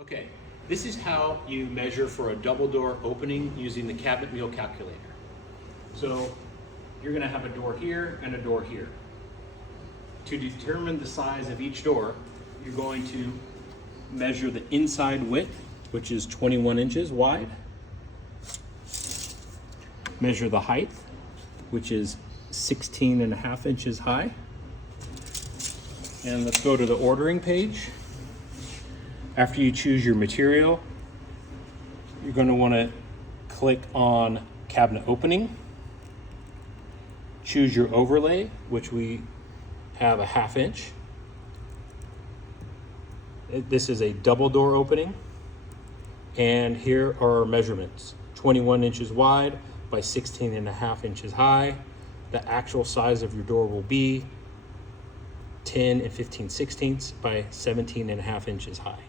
Okay, this is how you measure for a double door opening using the cabinet meal calculator. So you're gonna have a door here and a door here. To determine the size of each door, you're going to measure the inside width, which is 21 inches wide. Measure the height, which is 16.5 inches high. And let's go to the ordering page. After you choose your material, you're going to want to click on cabinet opening. Choose your overlay, which we have a 1/2 inch. This is a double door opening. And here are our measurements. 21 inches wide by 16.5 inches high. The actual size of your door will be 10 and 15/16 by 17.5 inches high.